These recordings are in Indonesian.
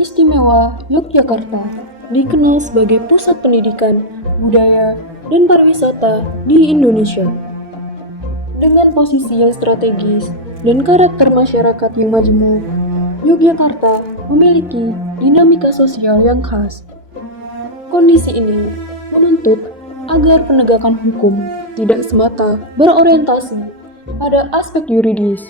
Istimewa Yogyakarta dikenal sebagai pusat pendidikan, budaya, dan pariwisata di Indonesia. Dengan posisi yang strategis dan karakter masyarakat yang majemuk, Yogyakarta memiliki dinamika sosial yang khas. Kondisi ini menuntut agar penegakan hukum tidak semata berorientasi pada aspek yuridis,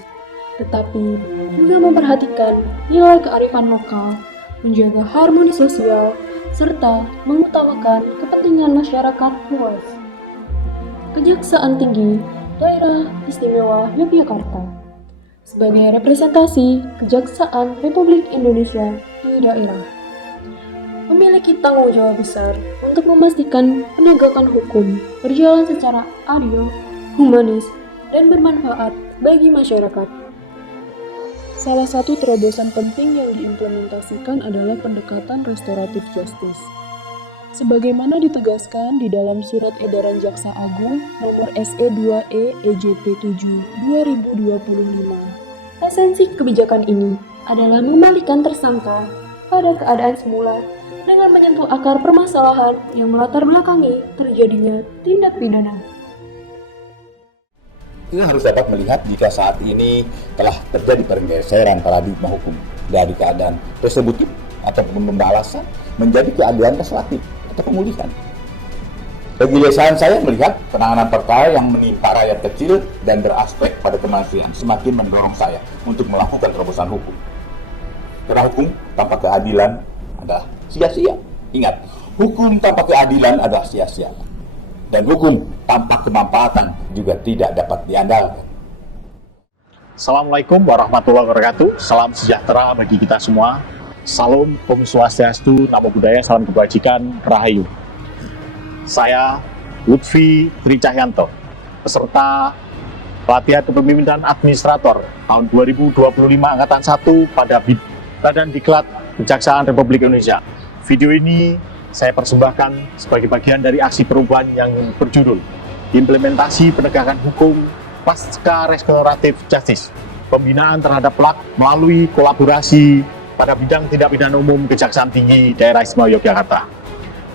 tetapi juga memperhatikan nilai kearifan lokal, menjaga harmoni sosial, serta mengutamakan kepentingan masyarakat luas. Kejaksaan Tinggi Daerah Istimewa Yogyakarta sebagai representasi Kejaksaan Republik Indonesia di daerah memiliki tanggung jawab besar untuk memastikan penegakan hukum berjalan secara adil, humanis, dan bermanfaat bagi masyarakat. Salah satu terobosan penting yang diimplementasikan adalah pendekatan restoratif justice. Sebagaimana ditegaskan di dalam Surat Edaran Jaksa Agung Nomor SE2E EJP 7 2025. Esensi kebijakan ini adalah mengembalikan tersangka pada keadaan semula dengan menyentuh akar permasalahan yang melatar belakangi terjadinya tindak pidana. Kita harus dapat melihat jika saat ini telah terjadi pergeseran paradigma hukum dari keadaan resolutif atau pembalasan menjadi keadilan restoratif atau pemulihan. Kegelisahan saya melihat penanganan perkara yang menimpa rakyat kecil dan beraspek pada kemanusiaan semakin mendorong saya untuk melakukan terobosan hukum. Karena hukum tanpa keadilan adalah sia-sia. Ingat, hukum tanpa keadilan adalah sia-sia. Dan hukum tanpa kemanfaatan juga tidak dapat diandalkan. Assalamualaikum warahmatullahi wabarakatuh. Salam sejahtera bagi kita semua. Salam Om Swastiastu, Namo Buddhaya, salam kebajikan, Rahayu. Saya Lutfi Tricahyanto, peserta pelatihan kepemimpinan administrator tahun 2025 Angkatan 1 pada Badan Diklat Kejaksaan Republik Indonesia. Video ini saya persembahkan sebagai bagian dari aksi perubahan yang berjudul Implementasi Penegakan Hukum Pasca Restoratif Justice, pembinaan terhadap pelaku melalui kolaborasi pada bidang tindak pidana umum Kejaksaan Tinggi Daerah Istimewa Yogyakarta.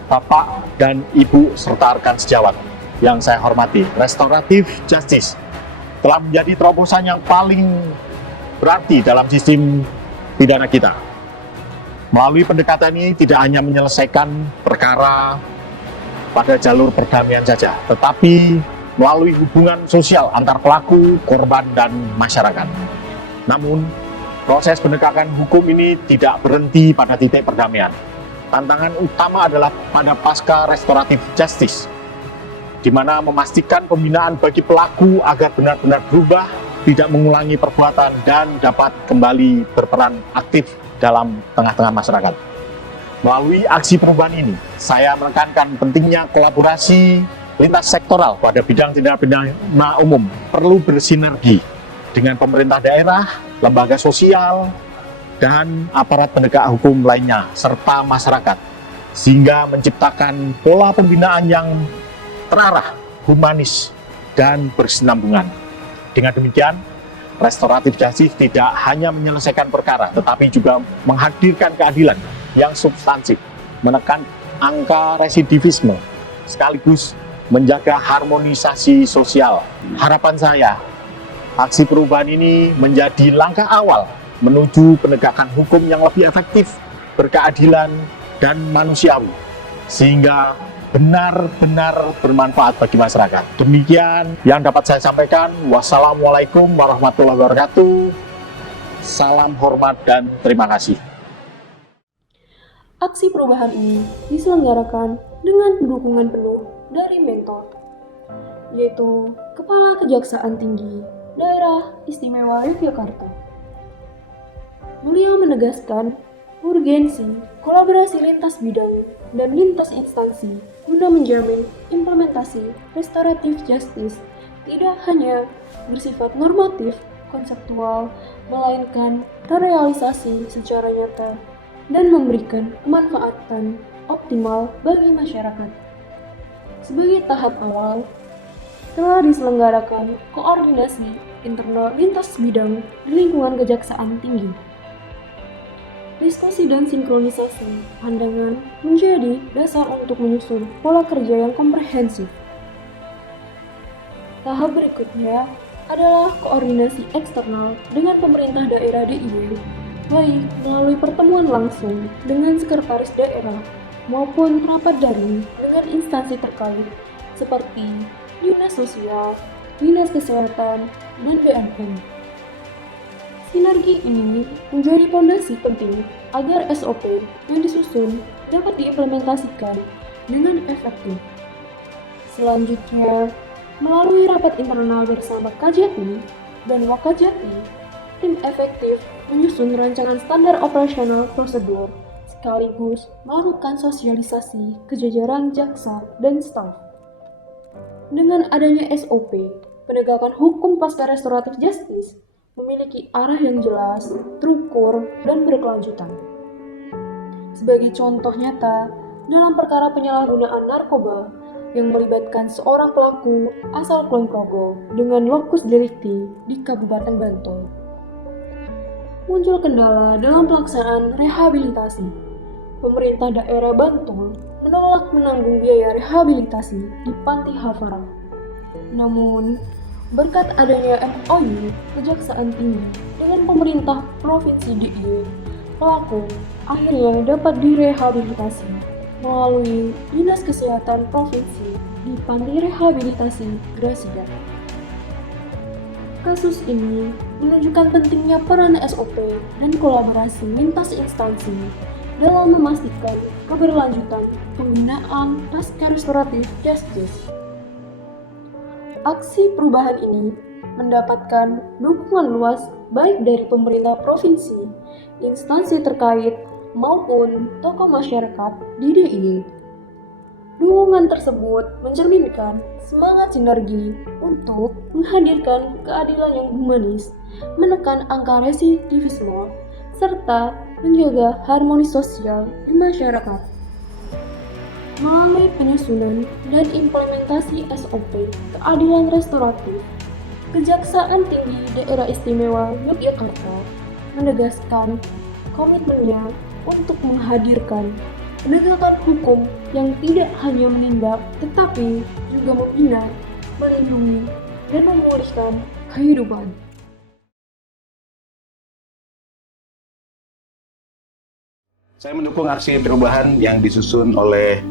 Bapak dan Ibu serta rekan sejawat yang saya hormati, restoratif justice telah menjadi terobosan yang paling berarti dalam sistem pidana kita. Melalui pendekatan ini tidak hanya menyelesaikan perkara pada jalur perdamaian saja, tetapi melalui hubungan sosial antar pelaku, korban, dan masyarakat. Namun, proses penegakan hukum ini tidak berhenti pada titik perdamaian. Tantangan utama adalah pada pasca restoratif justice, di mana memastikan pembinaan bagi pelaku agar benar-benar berubah, tidak mengulangi perbuatan, dan dapat kembali berperan aktif dalam tengah-tengah masyarakat. Melalui aksi perubahan ini, saya menekankan pentingnya kolaborasi lintas sektoral pada bidang tindak pidana umum perlu bersinergi dengan pemerintah daerah, lembaga sosial, dan aparat penegak hukum lainnya, serta masyarakat, sehingga menciptakan pola pembinaan yang terarah, humanis, dan berkesinambungan. Dengan demikian, restoratif justice tidak hanya menyelesaikan perkara, tetapi juga menghadirkan keadilan yang substansif, menekan angka residivisme, sekaligus menjaga harmonisasi sosial. Harapan saya, aksi perubahan ini menjadi langkah awal menuju penegakan hukum yang lebih efektif, berkeadilan, dan manusiawi, sehingga benar-benar bermanfaat bagi masyarakat. Demikian yang dapat saya sampaikan. Wassalamualaikum warahmatullahi wabarakatuh. Salam hormat dan terima kasih. Aksi perubahan ini diselenggarakan dengan dukungan penuh dari mentor, yaitu Kepala Kejaksaan Tinggi Daerah Istimewa Yogyakarta. Beliau menegaskan urgensi kolaborasi lintas bidang dan lintas instansi guna menjamin implementasi restoratif justice tidak hanya bersifat normatif, konseptual, melainkan terrealisasi secara nyata dan memberikan kemanfaatan optimal bagi masyarakat. Sebagai tahap awal, telah diselenggarakan koordinasi internal lintas bidang di lingkungan Kejaksaan Tinggi. diskusi dan sinkronisasi pandangan menjadi dasar untuk menyusun pola kerja yang komprehensif. Tahap berikutnya adalah koordinasi eksternal dengan pemerintah daerah DIY, baik melalui pertemuan langsung dengan sekretaris daerah maupun rapat daring dengan instansi terkait seperti Dinas Sosial, Dinas Kesehatan, dan BNN. Sinergi ini menjadi fondasi penting agar SOP yang disusun dapat diimplementasikan dengan efektif. Selanjutnya, melalui rapat internal bersama Kajati dan Wakajati, tim efektif menyusun rancangan standar operasional prosedur sekaligus melakukan sosialisasi ke jajaran jaksa dan staf. Dengan adanya SOP, penegakan hukum pasca restoratif justice memiliki arah yang jelas, terukur, dan berkelanjutan. Sebagai contoh nyata, dalam perkara penyalahgunaan narkoba yang melibatkan seorang pelaku asal Kulon Progo dengan lokus delikti di Kabupaten Bantul, muncul kendala dalam pelaksanaan rehabilitasi. Pemerintah daerah Bantul menolak menanggung biaya rehabilitasi di Panti Hafara. Namun, berkat adanya MOU Kejaksaan Tinggi dengan pemerintah Provinsi DIY, pelaku akhirnya dapat direhabilitasi melalui Dinas Kesehatan Provinsi di Panti Rehabilitasi Grasida. Kasus ini menunjukkan pentingnya peran SOP dan kolaborasi lintas instansi dalam memastikan keberlanjutan pembinaan pasca restoratif justice. Aksi perubahan ini mendapatkan dukungan luas baik dari pemerintah provinsi, instansi terkait, maupun tokoh masyarakat di DIY. Dukungan tersebut mencerminkan semangat sinergi untuk menghadirkan keadilan yang humanis, menekan angka residivisme, serta menjaga harmoni sosial di masyarakat. Melalui penyusunan dan implementasi SOP keadilan restoratif, Kejaksaan Tinggi Daerah Istimewa Yogyakarta menegaskan komitmennya untuk menghadirkan penegakan hukum yang tidak hanya menindak tetapi juga membina, melindungi, dan memulihkan kehidupan. Saya mendukung aksi perubahan yang disusun oleh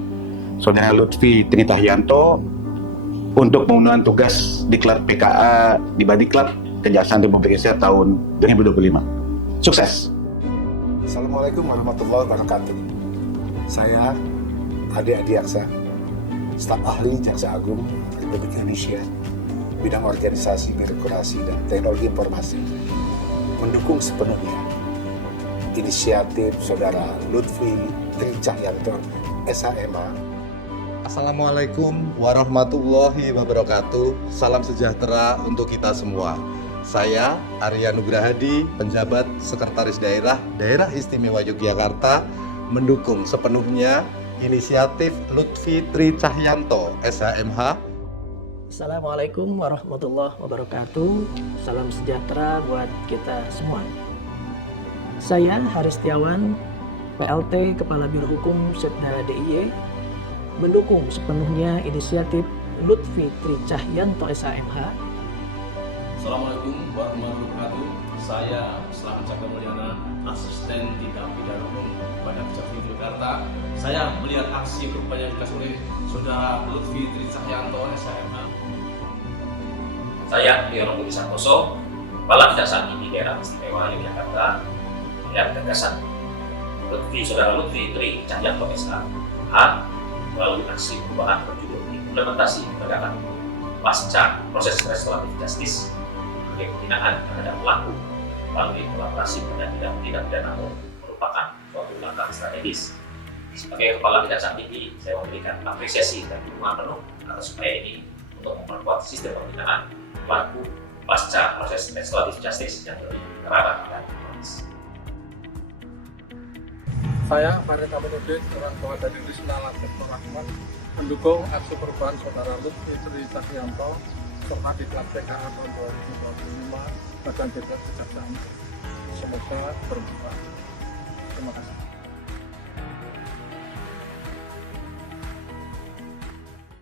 Saudara Lutfi Tritahyanto untuk pemenuhan tugas Diklat PKA di Badiklat Kejaksaan Republik Indonesia tahun 2025. Sukses! Assalamualaikum warahmatullahi wabarakatuh. Saya Ade Adiaksa, staf ahli Jaksa Agung Republik Indonesia, bidang organisasi, birokrasi, dan teknologi informasi, mendukung sepenuhnya inisiatif Saudara Lutfi Tritahyanto, SHMA. Assalamualaikum warahmatullahi wabarakatuh. Salam sejahtera untuk kita semua. Saya Arya Nugrahadi, penjabat Sekretaris Daerah Istimewa Yogyakarta, mendukung sepenuhnya inisiatif Lutfi Tritahyanto, SHMH. Assalamualaikum warahmatullahi wabarakatuh. Salam sejahtera buat kita semua. Saya Haris Setiawan, PLT Kepala Biro Hukum Setda DIY, mendukung sepenuhnya inisiatif Lutfi Tritahyanto, SHMH. Assalamualaikum warahmatullahi wabarakatuh. Saya Selamat Cakra Mulyana, Asisten Tindak Pidana Umum pada Kejaksaan Yogyakarta. Saya melihat aksi perubahan yang dilakukan oleh Saudara Lutfi Tritahyanto, SHMH. Saya Yono Budi Santoso, Kepala Kejaksaan Tinggi Daerah Istimewa Yogyakarta, melihat gagasan Saudara Lutfi Tritahyanto, SHMH melalui aksi perubahan berjudul implementasi penegakan hukum pasca proses restoratif justice sebagai pembinaan terhadap pelaku melalui kolaborasi pada tindak pidana umum merupakan suatu langkah strategis. Sebagai Kepala Kejaksaan Tinggi, saya memberikan apresiasi dan dukungan penuh atas upaya ini untuk memperkuat sistem pembinaan pelaku pasca proses restoratif justice yang lebih terarah dan humanis. Saya Farid Aminuddin, orang tua dari Rizna Latif Rahman, mendukung aksi perubahan Saudara Lutfi Tritahyanto serta Diklat PKA tahun 2025 Badan Diklat Kejaksaan. Semoga bermanfaat. Terima kasih.